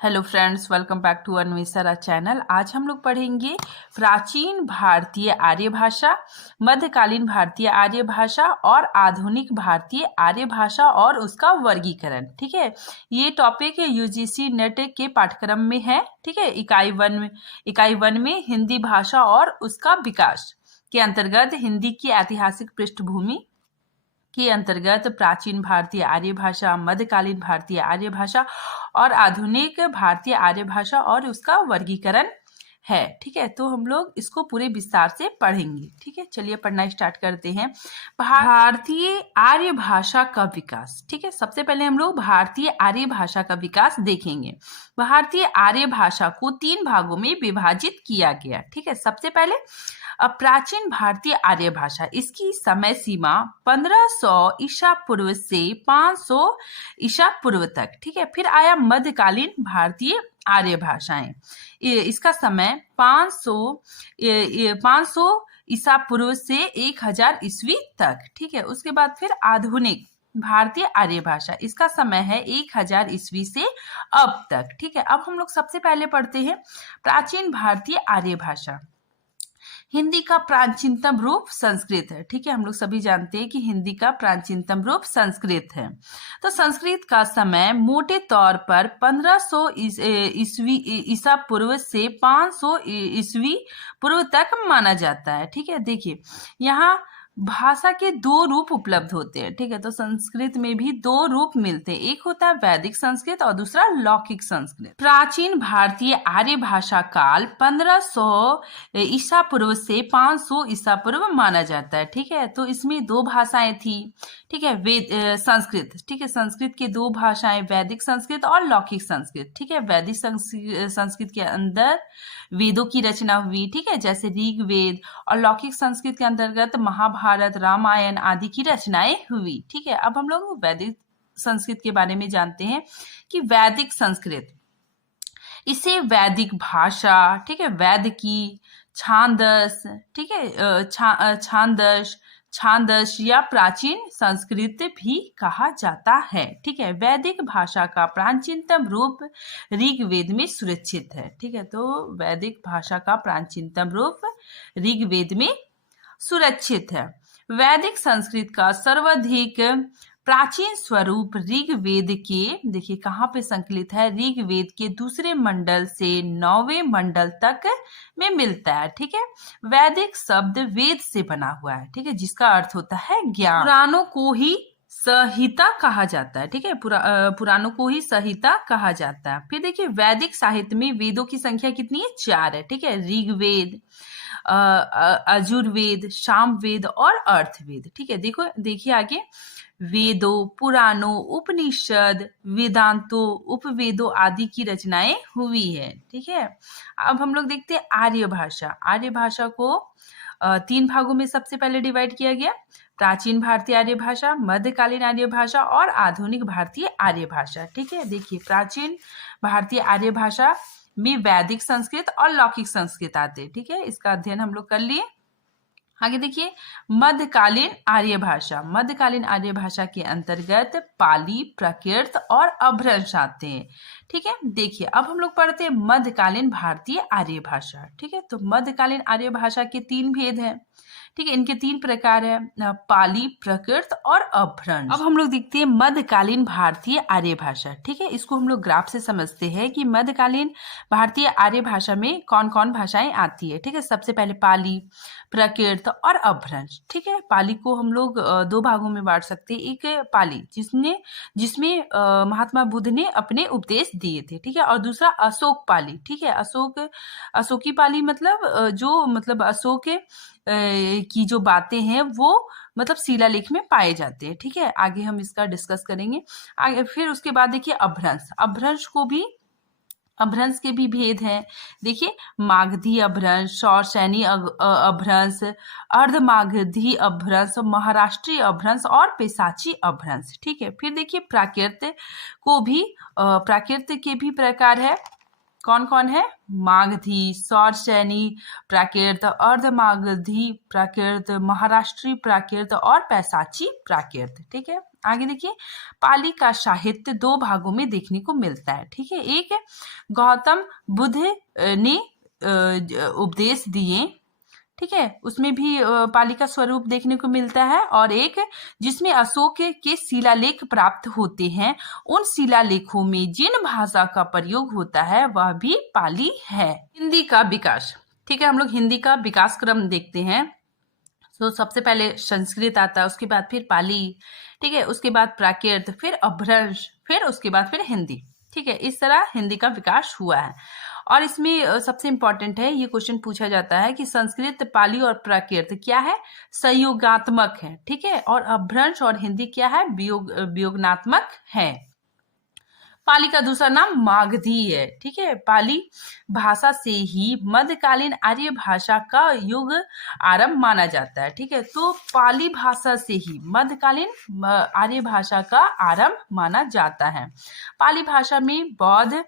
Hello friends, welcome back to Anvesha channel. आज हम लोग पढ़ेंगे प्राचीन भारतीय आर्य भाषा, मध्यकालीन भारतीय आर्य भाषा और आधुनिक भारतीय आर्य भाषा और उसका वर्गीकरण। ठीक है, ये टॉपिक यूजीसी नेट के पाठ्यक्रम में है। ठीक है, इकाई वन में हिंदी भाषा और उसका विकास के अंतर्गत हिंदी की ऐतिहासिक पृष्ठभूमि के अंतर्गत प्राचीन भारतीय आर्य भाषा, मध्यकालीन भारतीय आर्य भाषा और आधुनिक भारतीय आर्य भाषा और उसका वर्गीकरण है। ठीक है, तो हम लोग इसको पूरे विस्तार से पढ़ेंगे। ठीक है, चलिए पढ़ना स्टार्ट करते हैं। भारतीय आर्य भाषा का विकास। ठीक है, सबसे पहले हम लोग भारतीय आर्य भाषा का विकास देखेंगे। भारतीय आर्य भाषा को 3 भागों में विभाजित किया गया। ठीक है, सबसे पहले प्राचीन भारतीय आर्य भाषा, इसकी समय सीमा 1500 ईसा पूर्व से 500 ईसा पूर्व तक। ठीक है, फिर आया मध्यकालीन भारतीय आर्य भाषाएं, इसका समय 500 ईसा पूर्व से 1000 ईस्वी तक। ठीक है, उसके बाद फिर आधुनिक भारतीय आर्य भाषा, इसका समय है 1000 ईस्वी से अब तक। ठीक है, अब हम लोग सबसे पहले पढ़ते हैं प्राचीन भारतीय आर्य भाषा। हिंदी का प्राचीनतम रूप संस्कृत है। ठीक है, हम लोग सभी जानते हैं कि हिंदी का प्राचीनतम रूप संस्कृत है। तो संस्कृत का समय मोटे तौर पर 1500 ईस्वी ईसा पूर्व से 500 ईस्वी पूर्व तक माना जाता है। ठीक है, देखिए यहाँ भाषा के 2 रूप उपलब्ध होते हैं। ठीक है, तो संस्कृत में भी 2 रूप मिलते हैं, एक होता है वैदिक संस्कृत और दूसरा लौकिक संस्कृत। प्राचीन भारतीय आर्य भाषा काल 1500 ईसा पूर्व से 500 ईसा पूर्व माना जाता है। ठीक है, तो इसमें 2 भाषाएं थी। ठीक है, संस्कृत। ठीक है, संस्कृत की 2 भाषाएं, वैदिक संस्कृत और लौकिक संस्कृत। ठीक है, वैदिक संस्कृत के अंदर वेदों की रचना हुई। ठीक है, जैसे ऋग्वेद, और लौकिक संस्कृत के अंतर्गत महाभारत, रामायण आदि की रचनाएं हुई। ठीक है, अब हम लोग वैदिक संस्कृत के बारे में जानते हैं कि वैदिक संस्कृत, इसे वैदिक भाषा, ठीक है, वैद की छांदस, ठीक है, छांदस या प्राचीन संस्कृत भी कहा जाता है। ठीक है, वैदिक भाषा का प्राचीनतम रूप ऋग्वेद में सुरक्षित है। ठीक है, तो वैदिक भाषा का प्राचीनतम रूप ऋग्वेद में सुरक्षित है। वैदिक संस्कृत का सर्वाधिक प्राचीन स्वरूप ऋग्वेद के, देखिए कहाँ पे संकलित है, ऋग्वेद के दूसरे मंडल से 9वें मंडल तक में मिलता है। ठीक है, वैदिक शब्द वेद से बना हुआ है। ठीक है, जिसका अर्थ होता है ज्ञान। पुराणों को ही संहिता कहा जाता है। ठीक है, पुराणों को ही संहिता कहा जाता है। फिर देखिए वैदिक साहित्य में वेदों की संख्या कितनी है? 4 है। ठीक है, ऋग्वेद, अजुर्वेद, सामवेद और अर्थवेद। ठीक है, देखिए आगे, वेदों, पुराणों, उपनिषद, वेदांतों, उपवेदों आदि की रचनाएं हुई है। ठीक है, अब हम लोग देखते हैं आर्य भाषा। आर्य भाषा को 3 भागों में सबसे पहले डिवाइड किया गया। प्राचीन भारतीय आर्य भाषा, मध्यकालीन आर्य भाषा और आधुनिक भारतीय आर्य भाषा। ठीक है, देखिए प्राचीन भारतीय आर्य भाषा में वैदिक संस्कृत और लौकिक संस्कृत आते। ठीक है, इसका अध्ययन हम लोग कर लिए। आगे देखिए मध्यकालीन आर्य भाषा। मध्यकालीन आर्य भाषा के अंतर्गत पाली, प्राकृत और अभ्रंश आते हैं। ठीक है, देखिए अब हम लोग पढ़ते हैं मध्यकालीन भारतीय आर्य भाषा। ठीक है, तो मध्यकालीन आर्य भाषा के 3 भेद हैं। ठीक है, इनके 3 प्रकार है, पाली, प्राकृत और अभ्रंश। अब हम लोग देखते हैं मध्यकालीन भारतीय आर्य भाषा। ठीक है, इसको हम लोग ग्राफ से समझते हैं कि मध्यकालीन भारतीय आर्य भाषा में कौन कौन भाषाएं आती है। ठीक है, सबसे पहले पाली, प्राकृत और अभ्रंश। ठीक है, पाली को हम लोग 2 भागों में बांट सकते हैं। एक पाली जिसमें महात्मा बुद्ध ने अपने उपदेश दिए थे। ठीक है, और दूसरा अशोक पाली। ठीक है, अशोकी पाली मतलब अशोक की जो बातें हैं वो मतलब शिलालेख में पाए जाते हैं। ठीक है, आगे हम इसका डिस्कस करेंगे। आगे फिर उसके बाद देखिए अभ्रंश के भी भेद हैं। देखिए मागधी अभ्रंश, सौरसैनी अभ्रंश, अर्धमागधी अभ्रंश, महाराष्ट्रीय अभ्रंश और पेशाची अभ्रंश। ठीक है, फिर देखिए प्राकृत के भी प्रकार है। कौन कौन है? मागधी, सौरसैनी प्राकृत, अर्धमागधी प्राकृत, महाराष्ट्री प्राकृत और पैसाची प्राकृत। ठीक है, आगे देखिए, पाली का साहित्य दो भागों में देखने को मिलता है, ठीक है। एक गौतम बुद्ध ने उपदेश दिए, ठीक है, उसमें भी पाली का स्वरूप देखने को मिलता है, और एक जिसमें अशोक के शिलालेख प्राप्त होते हैं, उन शिलालेखों में जिन भाषा का प्रयोग होता है वह भी पाली है। हिंदी का विकास, ठीक है, हम लोग हिंदी का विकास क्रम देखते हैं। तो सबसे पहले संस्कृत आता है, उसके बाद फिर पाली, ठीक है, उसके बाद प्राकृत, फिर अपभ्रंश, फिर उसके बाद फिर हिंदी, ठीक है। इस तरह हिंदी का विकास हुआ है। और इसमें सबसे इंपॉर्टेंट है, ये क्वेश्चन पूछा जाता है कि संस्कृत, पाली और प्राकृत क्या है, संयोगात्मक है, ठीक है, और अपभ्रंश और हिंदी क्या है, वियोगात्मक है। पाली का दूसरा नाम मागधी है, ठीक है। पाली भाषा से ही मध्यकालीन आर्य भाषा का युग आरंभ माना जाता है, ठीक है। तो पाली भाषा से ही मध्यकालीन आर्य भाषा का आरंभ माना जाता है। पाली भाषा में बौद्ध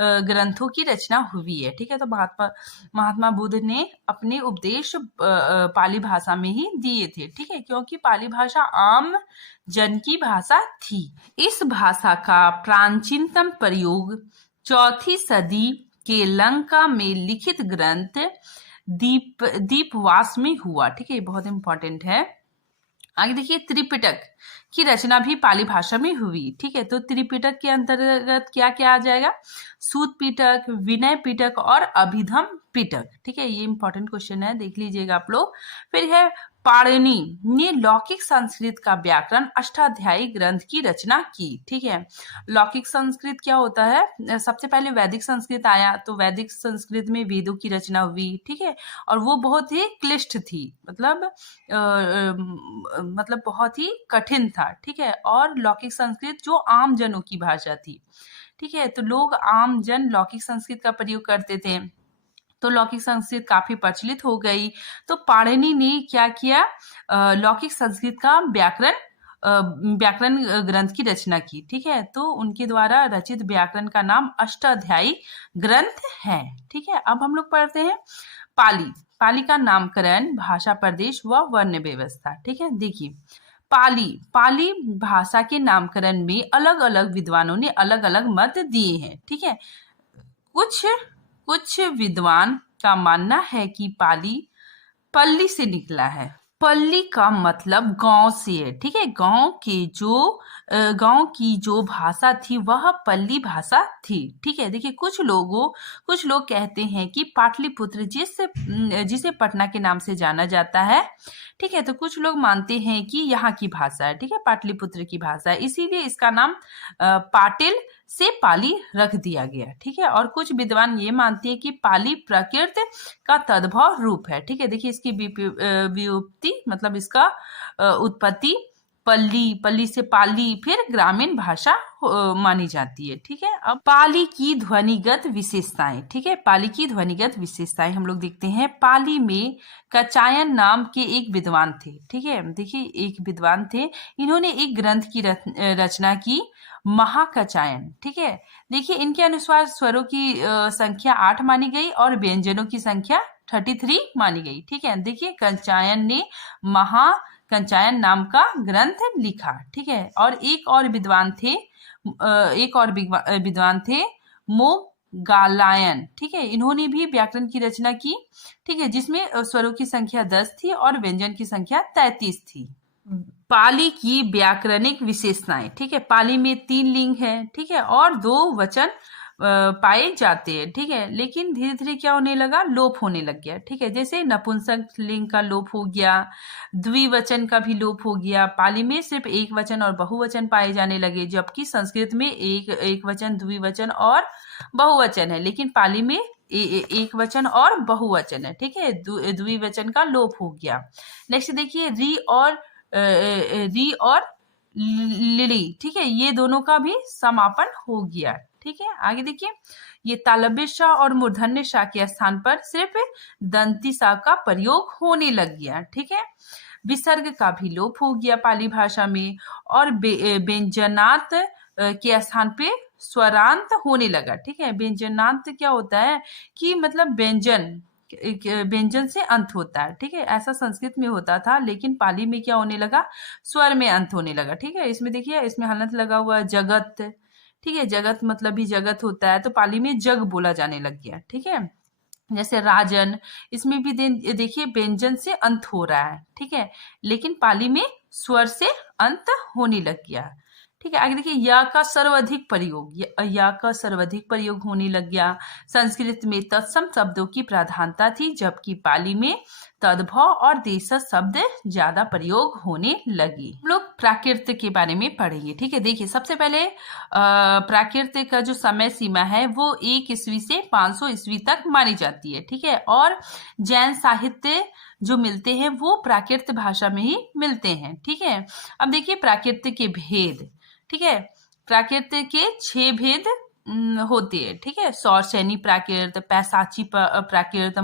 ग्रंथों की रचना हुई है, ठीक है। तो महात्मा बुद्ध ने अपने उपदेश पाली भाषा में ही दिए थे, ठीक है, क्योंकि पाली भाषा आम जन की भाषा थी। इस भाषा का प्राचीनतम प्रयोग 4वीं सदी के लंका में लिखित ग्रंथ दीपवास में हुआ, ठीक है, बहुत इंपॉर्टेंट है। आगे देखिए, त्रिपिटक की रचना भी पाली भाषा में हुई, ठीक है। तो त्रिपिटक के अंतर्गत क्या क्या आ जाएगा, सूत पिटक, विनय पिटक और अभिधम पिटक, ठीक है। ये इंपॉर्टेंट क्वेश्चन है, देख लीजिएगा आप लोग। फिर है पाणिनि ने लौकिक संस्कृत का व्याकरण अष्टाध्यायी ग्रंथ की रचना की, ठीक है। लौकिक संस्कृत क्या होता है, सबसे पहले वैदिक संस्कृत आया, तो वैदिक संस्कृत में वेदों की रचना हुई, ठीक है, और वो बहुत ही क्लिष्ट थी, मतलब बहुत ही कठिन था, ठीक है। और लौकिक संस्कृत जो आम जनों की भाषा थी, ठीक है, तो लोग आम जन लौकिक संस्कृत का प्रयोग करते थे, तो लौकिक संस्कृत काफी प्रचलित हो गई। तो पाणिनि ने क्या किया, लौकिक संस्कृत का व्याकरण ग्रंथ की रचना की, ठीक है। तो उनके द्वारा रचित व्याकरण का नाम अष्टाध्यायी ग्रंथ है, ठीक है। अब हम लोग पढ़ते हैं पाली। पाली का नामकरण, भाषा, प्रदेश व वर्ण व्यवस्था, ठीक है। देखिए, पाली भाषा के नामकरण में अलग अलग विद्वानों ने अलग अलग मत दिए हैं, ठीक है। कुछ विद्वान का मानना है कि पाली पल्ली से निकला है। पल्ली का मतलब गांव से है, ठीक है। गांव की जो भाषा थी वह पल्ली भाषा थी, ठीक है। देखिए, कुछ लोग कहते हैं कि पाटलिपुत्र जिसे पटना के नाम से जाना जाता है, ठीक है। तो कुछ लोग मानते हैं कि यहाँ की भाषा है, ठीक है, पाटलिपुत्र की भाषा है, इसीलिए इसका नाम पाटिल से पाली रख दिया गया, ठीक है। और कुछ विद्वान ये मानते हैं कि पाली प्राकृत का तद्भव रूप है, ठीक है। देखिए, इसकी व्युत्पत्ति मतलब इसका उत्पत्ति पल्ली से पाली, फिर ग्रामीण भाषा मानी जाती है, ठीक है। अब पाली की ध्वनिगत विशेषताएं, ठीक है, पाली की ध्वनिगत विशेषताएं हम लोग देखते हैं। पाली में कचायन नाम के एक विद्वान थे, ठीक है। देखिए, एक विद्वान थे, इन्होंने एक ग्रंथ की रचना की, महाकचायन, ठीक है। देखिए, इनके अनुसार स्वरों की संख्या 8 मानी गई और व्यंजनों की संख्या 33 मानी गई, ठीक है। देखिए, कचायन ने महाकचायन नाम का ग्रंथ लिखा, ठीक है। और एक और विद्वान थे मोगलायन, ठीक है। इन्होंने भी व्याकरण की रचना की, ठीक है, जिसमें स्वरों की संख्या 10 थी और व्यंजन की संख्या 33 थी। पाली की व्याकरणिक विशेषताएं, ठीक है। पाली में 3 लिंग है, ठीक है, और 2 वचन पाए जाते हैं, ठीक है। लेकिन धीरे धीरे क्या होने लगा, लोप होने लग गया, ठीक है। जैसे नपुंसक लिंग का लोप हो गया, द्विवचन का भी लोप हो गया। पाली में सिर्फ एक वचन और बहुवचन पाए जाने लगे, जबकि संस्कृत में एक वचन, द्विवचन और बहुवचन है, लेकिन पाली में एक वचन और बहुवचन है, ठीक है। द्विवचन का लोप हो गया। नेक्स्ट देखिए, री और लिली, ठीक है, ये दोनों का भी समापन हो गया, ठीक है। आगे देखिए, ये तालव्य श और मूर्धन्य श के स्थान पर सिर्फ दंती सा का प्रयोग होने लग गया, ठीक है। विसर्ग का भी लोप हो गया पाली भाषा में, और व्यंजनांत के स्थान पे स्वरांत होने लगा, ठीक है। व्यंजनांत क्या होता है कि मतलब व्यंजन, व्यंजन से अंत होता है, ठीक है। ऐसा संस्कृत में होता था, लेकिन पाली में क्या होने लगा, स्वर में अंत होने लगा, ठीक है। इसमें देखिए, इसमें हलंत लगा हुआ है, जगत, ठीक है। जगत मतलब भी जगत होता है, तो पाली में जग बोला जाने लग गया, ठीक है। जैसे राजन, इसमें भी देखिए व्यंजन से अंत हो रहा है, ठीक है, लेकिन पाली में स्वर से अंत होने लग गया, ठीक है। आगे देखिए, या का सर्वाधिक प्रयोग, या का सर्वाधिक प्रयोग होने लग गया। संस्कृत में तत्सम शब्दों की प्रधानता थी, जबकि पाली में तद्भव और देशज शब्द ज्यादा प्रयोग होने लगी। हम लोग प्राकृत के बारे में पढ़ेंगे, ठीक है। देखिए, सबसे पहले प्राकृत का जो समय सीमा है वो 1 ईस्वी से 500 ईस्वी तक मानी जाती है, ठीक है। और जैन साहित्य जो मिलते हैं वो प्राकृत भाषा में ही मिलते हैं, ठीक है। अब देखिए, प्राकृत के भेद, ठीक है। प्राकृत के 6 भेद होते हैं, ठीक है। सौरसैनी प्राकृत, पैसाची प्राकृत,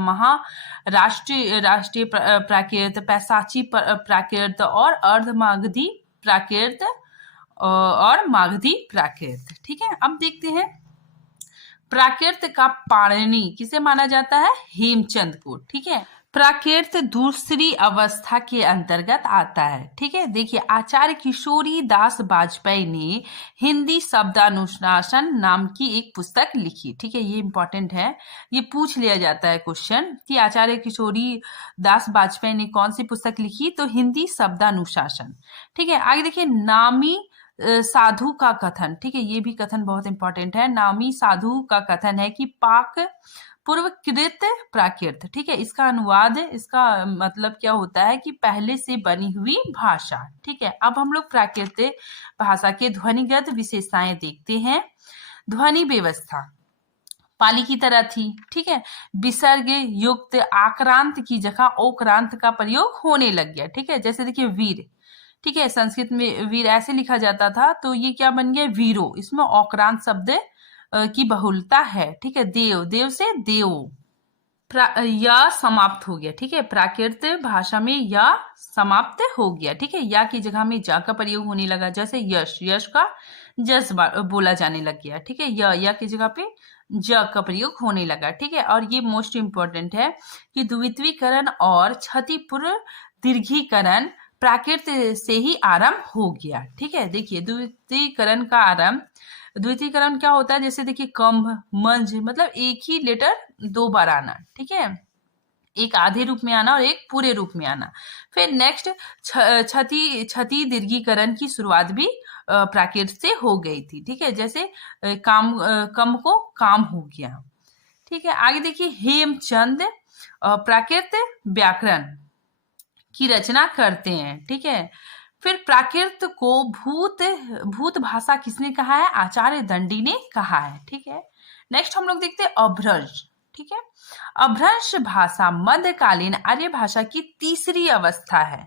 राष्ट्रीय प्राकृत, पैसाची प्राकृत और अर्धमागधी प्राकृत और मागधी प्राकृत, ठीक है। अब देखते हैं, प्राकृत का पाणिनि किसे माना जाता है, हेमचंद को, ठीक है। प्राकृत दूसरी अवस्था के अंतर्गत आता है, ठीक है। देखिए, आचार्य किशोरी दास वाजपेयी ने हिंदी शब्दानुशासन नाम की एक पुस्तक लिखी, ठीक है। ये इंपॉर्टेंट है, ये पूछ लिया जाता है क्वेश्चन कि आचार्य किशोरी दास वाजपेयी ने कौन सी पुस्तक लिखी, तो हिंदी शब्दानुशासन, ठीक है। आगे देखिए, नामी साधु का कथन, ठीक है, ये भी कथन बहुत इंपॉर्टेंट है। नामी साधु का कथन है कि पाक पूर्वकृत प्राकृत, ठीक है। इसका अनुवाद, इसका मतलब क्या होता है कि पहले से बनी हुई भाषा, ठीक है। अब हम लोग प्राकृत भाषा के ध्वनिगत विशेषताएं देखते हैं। ध्वनि व्यवस्था पाली की तरह थी, ठीक है। विसर्ग युक्त आक्रांत की जगह ओक्रांत का प्रयोग होने लग गया, ठीक है। जैसे देखिए, वीर, ठीक है, संस्कृत में वीर ऐसे लिखा जाता था, तो ये क्या बन गया, वीरो, इसमें ओक्रांत शब्द की बहुलता है, ठीक है। देव, देव से देव, या समाप्त हो गया, ठीक है। प्राकृत भाषा में या समाप्त हो गया, ठीक है। या की जगह में जा का प्रयोग होने लगा। जैसे यश, यश का जस बोला जाने लग गया, ठीक है। या की जगह पे ज का प्रयोग होने लगा, ठीक है। और ये मोस्ट इंपॉर्टेंट है कि द्वित्वीकरण और क्षतिपूर्व दीर्घीकरण प्राकृत से ही आरंभ हो गया, ठीक है। देखिए, द्वित्वीकरण का आरंभ, द्वितीयकरण क्या होता है, जैसे देखिए, कंभ, मंज, मतलब एक ही लेटर 2 बार आना, ठीक है। एक आधे रूप में आना और एक पूरे रूप में आना। फिर नेक्स्ट, क्षति दीर्घीकरण की शुरुआत भी प्राकृत से हो गई थी, ठीक है। जैसे कम को काम हो गया, ठीक है। आगे देखिए, हेमचंद प्राकृत व्याकरण की रचना करते हैं, ठीक है। फिर प्राकृत को भूत भाषा किसने कहा है, आचार्य दंडी ने कहा है, ठीक है। नेक्स्ट हम लोग देखते हैं अभ्रंश, ठीक है। अभ्रंश भाषा मध्यकालीन आर्य भाषा की तीसरी अवस्था है,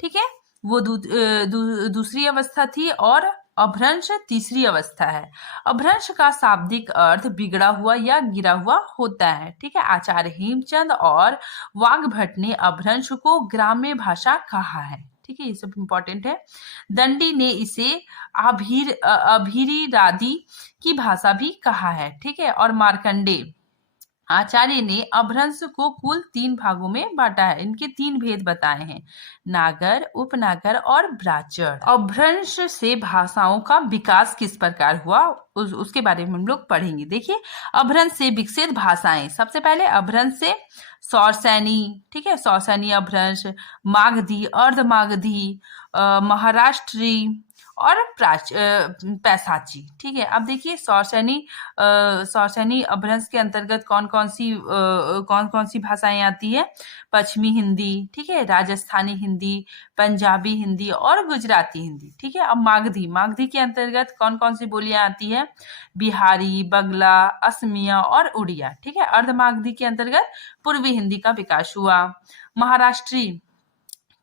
ठीक है। वो दूसरी अवस्था थी और अभ्रंश तीसरी अवस्था है। अभ्रंश का शाब्दिक अर्थ बिगड़ा हुआ या गिरा हुआ होता है, ठीक है। आचार्य हेमचंद और वाग्भट ने अभ्रंश को ग्राम्य भाषा कहा है, ठीक है। ये सब इंपॉर्टेंट है। दंडी ने इसे अभीरादि की भाषा भी कहा है, ठीक है। और मार्कंडे आचार्य ने अभ्रंश को कुल 3 भागों में बांटा है। इनके 3 भेद बताए हैं, नागर, उपनागर और ब्राह्मण। अभ्रंश से भाषाओं का विकास किस प्रकार हुआ, उसके बारे में हम लोग पढ़ेंगे। देखिए, अभ्रंश से विकसित भाषाएं, सबसे पहले अभ्रंश से सौरसैनी, ठीक है, सौरसैनी अभ्रंश, मागधी, अर्धमागधी, महाराष्ट्री और पैसाची, ठीक है। अब देखिए, सौरसैनी अभ्रंश के अंतर्गत कौन कौन सी भाषाएं आती है, पश्चिमी हिंदी, ठीक है, राजस्थानी हिंदी, पंजाबी हिंदी और गुजराती हिंदी, ठीक है। अब मागधी के अंतर्गत कौन कौन सी बोलियां आती है, बिहारी, बंगला, असमिया और उड़िया, ठीक है। अर्धमागधी के अंतर्गत पूर्वी हिंदी का विकास हुआ। महाराष्ट्री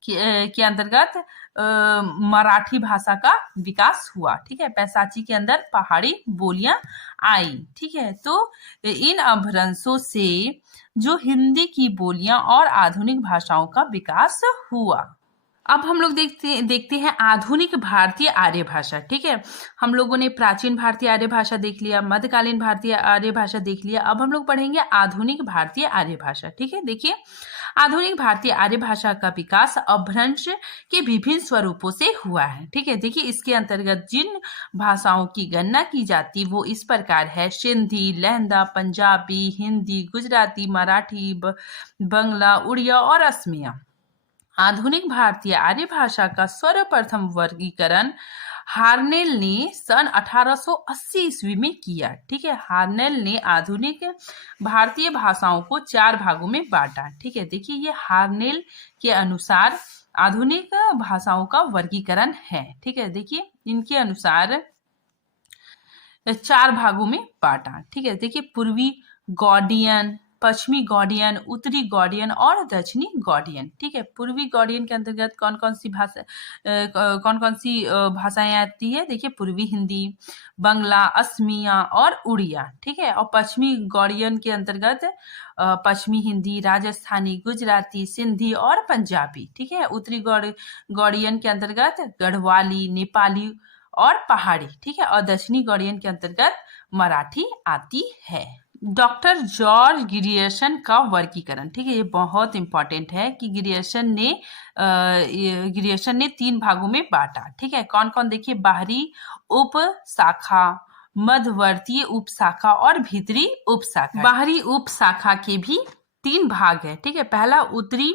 के अंतर्गत मराठी भाषा का विकास हुआ, ठीक है। पैसाची के अंदर पहाड़ी बोलियां आई, ठीक है। तो इन अभ्रंशों से जो हिंदी की बोलियां और आधुनिक भाषाओं का विकास हुआ। अब हम लोग देखते हैं आधुनिक भारतीय आर्य भाषा। ठीक है, हम लोगों ने प्राचीन भारतीय आर्य भाषा देख लिया, मध्यकालीन भारतीय आर्य भाषा देख लिया। अब हम लोग पढ़ेंगे आधुनिक भारतीय आर्य भाषा। ठीक है, देखिए आधुनिक भारतीय आर्य भाषा का विकास अपभ्रंश के विभिन्न स्वरूपों से हुआ है। ठीक है, देखिए इसके अंतर्गत जिन भाषाओं की गणना की जाती वो इस प्रकार है: सिंधी, लहंदा, पंजाबी, हिंदी, गुजराती, मराठी, बंगला, उड़िया और असमिया। आधुनिक भारतीय आर्य भाषा का सर्वप्रथम वर्गीकरण हार्नेल ने सन 1880 ईस्वी में किया। ठीक है, हार्नेल ने आधुनिक भारतीय भाषाओं को 4 भागों में बांटा। ठीक है, देखिए ये हार्नेल के अनुसार आधुनिक भाषाओं का वर्गीकरण है। ठीक है, देखिए इनके अनुसार 4 भागों में बांटा। ठीक है, देखिए पूर्वी गौड़ियन, पश्चिमी गौड़ियन, उत्तरी गौड़ियन और दक्षिणी गौड़ियन। ठीक है, पूर्वी गौड़ियन के अंतर्गत कौन कौन सी भाषाएं आती है? देखिए पूर्वी हिंदी, बंगला, असमिया और उड़िया। ठीक है, और पश्चिमी गौड़ियन के अंतर्गत पश्चिमी हिंदी, राजस्थानी, गुजराती, सिंधी और पंजाबी। ठीक है, उत्तरी गौड़ियन के अंतर्गत गढ़वाली, नेपाली और पहाड़ी। ठीक है, और दक्षिणी गौड़ियन के अंतर्गत मराठी आती है। डॉक्टर जॉर्ज ग्रियर्सन का वर्गीकरण। ठीक है, ये बहुत इंपॉर्टेंट है कि ग्रियर्सन ने 3 भागों में बांटा। ठीक है, कौन कौन? देखिए बाहरी उप शाखा, मध्यवर्तीय उप शाखा और भीतरी उप शाखा। बाहरी उप शाखा के भी 3 भाग है। ठीक है, पहला उत्तरी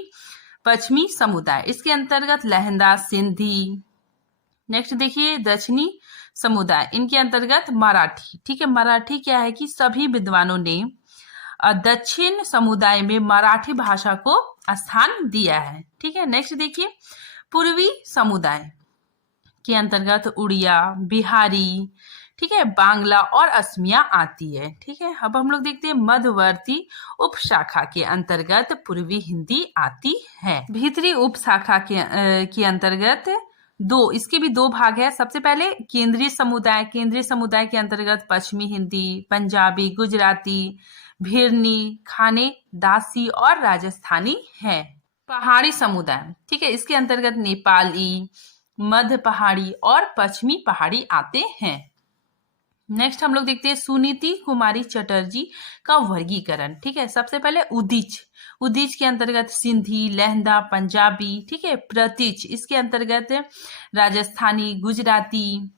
पश्चिमी समुदाय, इसके अंतर्गत लहंदा, सिंधी। नेक्स्ट देखिए दक्षिणी समुदाय, इनके अंतर्गत मराठी। ठीक है, मराठी क्या है कि सभी विद्वानों ने दक्षिण समुदाय में मराठी भाषा को स्थान दिया है। ठीक है, नेक्स्ट देखिए पूर्वी समुदाय के अंतर्गत उड़िया, बिहारी, ठीक है, बांग्ला और असमिया आती है। ठीक है, अब हम लोग देखते हैं मध्यवर्ती उपशाखा के अंतर्गत पूर्वी हिंदी आती है। भीतरी उपशाखा के अंतर्गत इसके भी 2 भाग है। सबसे पहले केंद्रीय समुदाय के अंतर्गत पश्चिमी हिंदी, पंजाबी, गुजराती, भिरनी, खाने दासी और राजस्थानी है। पहाड़ी समुदाय, ठीक है, इसके अंतर्गत नेपाली, मध्य पहाड़ी और पश्चिमी पहाड़ी आते हैं। नेक्स्ट हम लोग देखते हैं सुनीति कुमारी चटर्जी का वर्गीकरण। ठीक है, सबसे पहले उदीच के अंतर्गत सिंधी, लहंदा, पंजाबी। ठीक है, प्रतीच इसके अंतर्गत राजस्थानी, गुजराती।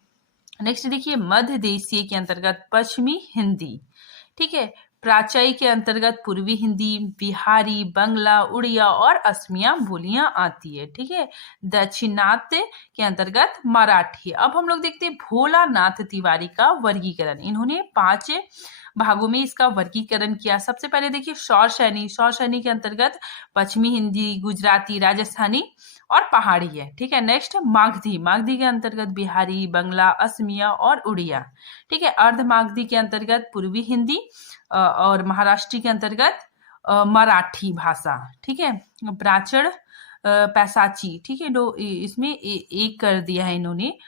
नेक्स्ट देखिए मध्य देशीय के अंतर्गत पश्चिमी हिंदी। ठीक है, प्राचय के अंतर्गत पूर्वी हिंदी, बिहारी, बंगला, उड़िया और असमिया बोलियां आती है। ठीक है, दक्षिणात्य के अंतर्गत मराठी। अब हम लोग देखते हैं भोलानाथ तिवारी का वर्गीकरण। इन्होंने 5 भागों में इसका वर्गीकरण किया। सबसे पहले देखिए सौरसैनी के अंतर्गत पश्चिमी हिंदी, गुजराती, राजस्थानी और पहाड़ी है। ठीक है, नेक्स्ट मागधी के अंतर्गत बिहारी, बंगला, असमिया और उड़िया। ठीक है, अर्ध मागधी के अंतर्गत पूर्वी हिंदी और महाराष्ट्र के अंतर्गत मराठी भाषा। ठीक है, ब्राचड़ पैसाची। ठीक है, इसमें एक कर दिया है इन्होंने।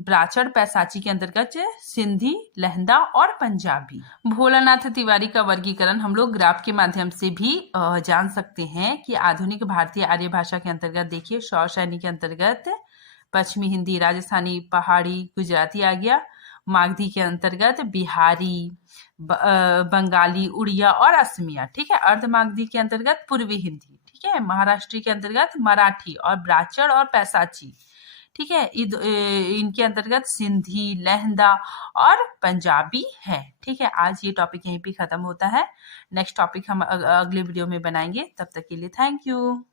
ब्राचड़ पैसाची के अंतर्गत सिंधी, लहंदा और पंजाबी। भोलानाथ तिवारी का वर्गीकरण हम लोग ग्राफ के माध्यम से भी जान सकते हैं कि आधुनिक भारतीय आर्य भाषा के अंतर्गत देखिए सौरसैनी के अंतर्गत पश्चिमी हिंदी, राजस्थानी, पहाड़ी, गुजराती आ गया। मागधी के अंतर्गत बिहारी, बंगाली, उड़िया और असमिया। ठीक है, अर्ध मागधी के अंतर्गत पूर्वी हिंदी। ठीक है, महाराष्ट्र के अंतर्गत मराठी और ब्राचड़ और पैसाची। ठीक है, इनके अंतर्गत सिंधी, लहंदा और पंजाबी है। ठीक है, आज ये टॉपिक यहीं पे खत्म होता है। नेक्स्ट टॉपिक हम अगले वीडियो में बनाएंगे। तब तक के लिए थैंक यू।